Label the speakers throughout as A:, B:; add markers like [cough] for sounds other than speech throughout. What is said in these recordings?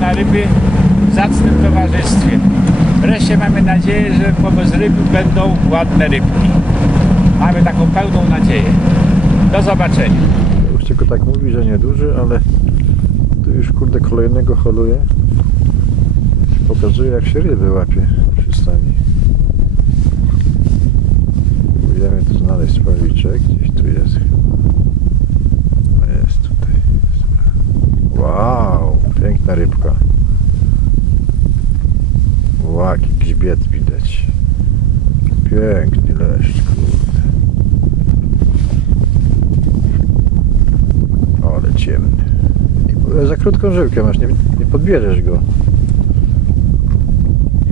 A: na ryby w zacnym towarzystwie. Wreszcie mamy nadzieję, że wobec ryb będą ładne rybki. Mamy taką pełną nadzieję. Do zobaczenia.
B: Już tylko tak mówi, że nieduży, ale tu już kurde kolejnego holuje. Pokazuje jak się ryby łapie w przystani. Próbujemy tu znaleźć spławiczek. Gdzieś tu jest chyba. No jest tutaj. Jest. Wow, piękna rybka. Łaki grzbiet widać. Piękny leszcz, kurde. Ale ciemny. I za krótką żyłkę masz, nie, nie podbierzesz go.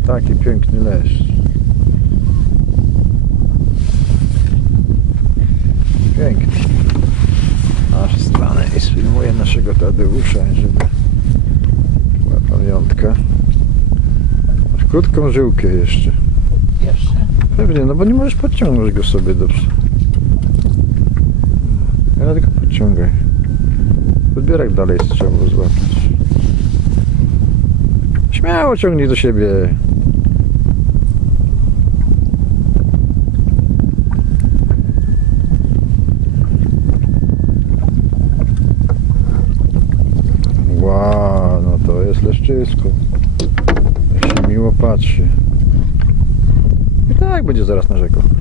B: Taki piękny leszcz. Piękny. Aż stanę i sfilmuję naszego Tadeusza, żeby pamiątka. Masz krótką żyłkę jeszcze.
A: Jeszcze?
B: Pewnie, no bo nie możesz podciągnąć go sobie dobrze. Ja tylko podciągaj. Podbierak dalej trzeba było złapać. Śmiało ciągnij do siebie. Wow, no jest leszczysko. Się miło patrzy. I tak będzie zaraz narzekał. [laughs]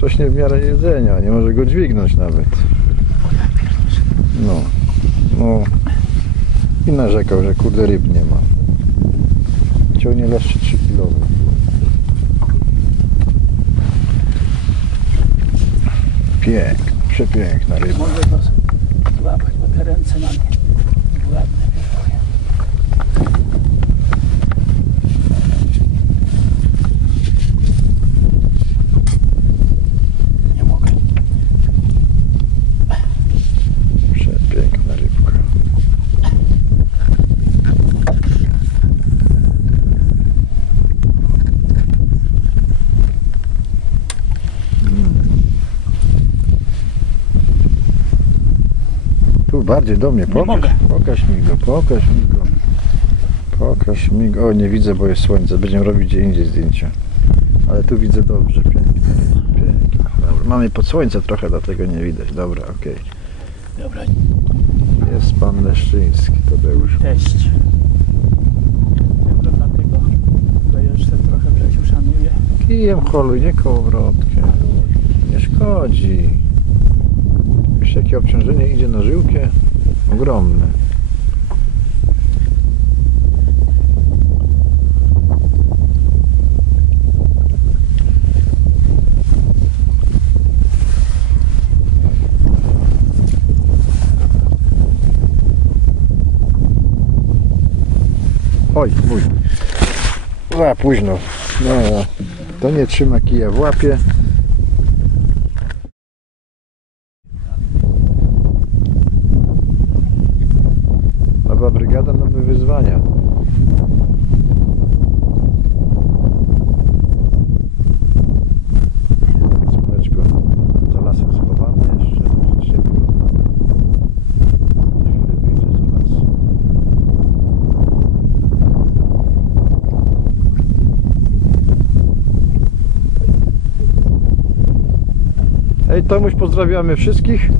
B: Rośnie w miarę jedzenia, nie może go dźwignąć nawet. No, no. I narzekał, że kurde ryb nie ma. Ciągnie leszcze 3 kilowy. Piękna, przepiękna ryba.
A: Mogę go złapać, bo te ręce mam ładne. Nie mogę.
B: Przepiękna rybka. Mm. Tu bardziej do mnie, pokaż,
A: mogę.
B: pokaż mi go, pokaż mi go. Pokaż mi go. O, nie widzę, bo jest słońce. Będziemy robić gdzie indziej zdjęcia. Ale tu widzę dobrze, pięknie. pięknie. Dobra, mamy pod słońce trochę, dlatego nie widać. Dobra, okej.
A: Dobra,
B: Jest pan Leszczyński, Tadeusz.
A: teść. Tylko dlatego, że jeszcze trochę Grzesiu szanuje.
B: Kijem holuj, nie kołowrotkiem. Nie szkodzi. Jakie obciążenie idzie na żyłkę? Ogromne. Oj, mój. Za późno. No, to nie trzyma kija w łapie. Nowa brygada, nowe wyzwania. Słoneczko za lasem schowane jeszcze. Się. Hej Tomuś, pozdrawiamy wszystkich.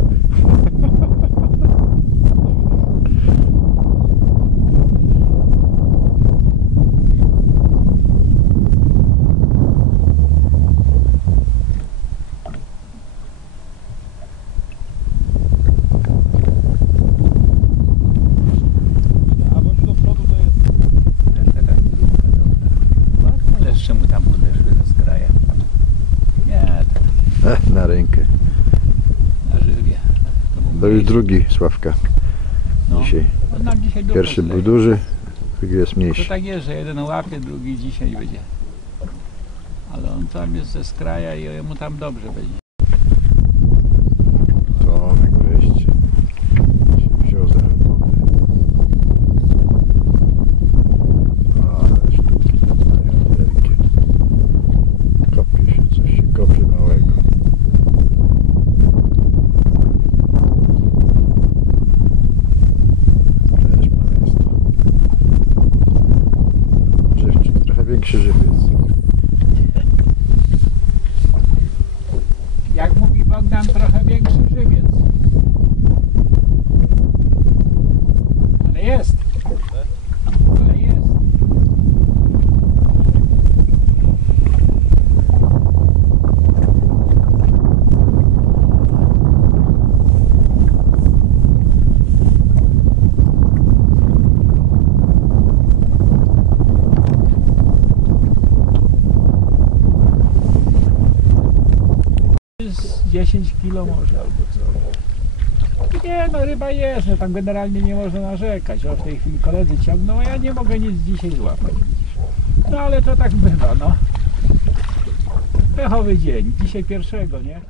C: A bądź do przodu to jest.
A: Ale jeszcze mu tam podeszły ze skraja. Nie, to
B: Ech, na rękę.
A: na żywie. To,
B: To już drugi Sławka
A: No.
B: dzisiaj.
A: To nam dzisiaj dużo
B: Pierwszy był duży, drugi jest
A: To
B: mniejszy.
A: tak jest, że jeden łapie, drugi dzisiaj będzie. Ale on tam jest ze skraja i jemu tam dobrze będzie.
B: bin kişi.
A: 10 kilo może albo co. Nie no, ryba jest, no tam generalnie nie można narzekać. O, w tej chwili koledzy ciągną, a ja nie mogę nic dzisiaj złapać. No ale to tak bywa, no. Pechowy dzień, dzisiaj pierwszego, nie?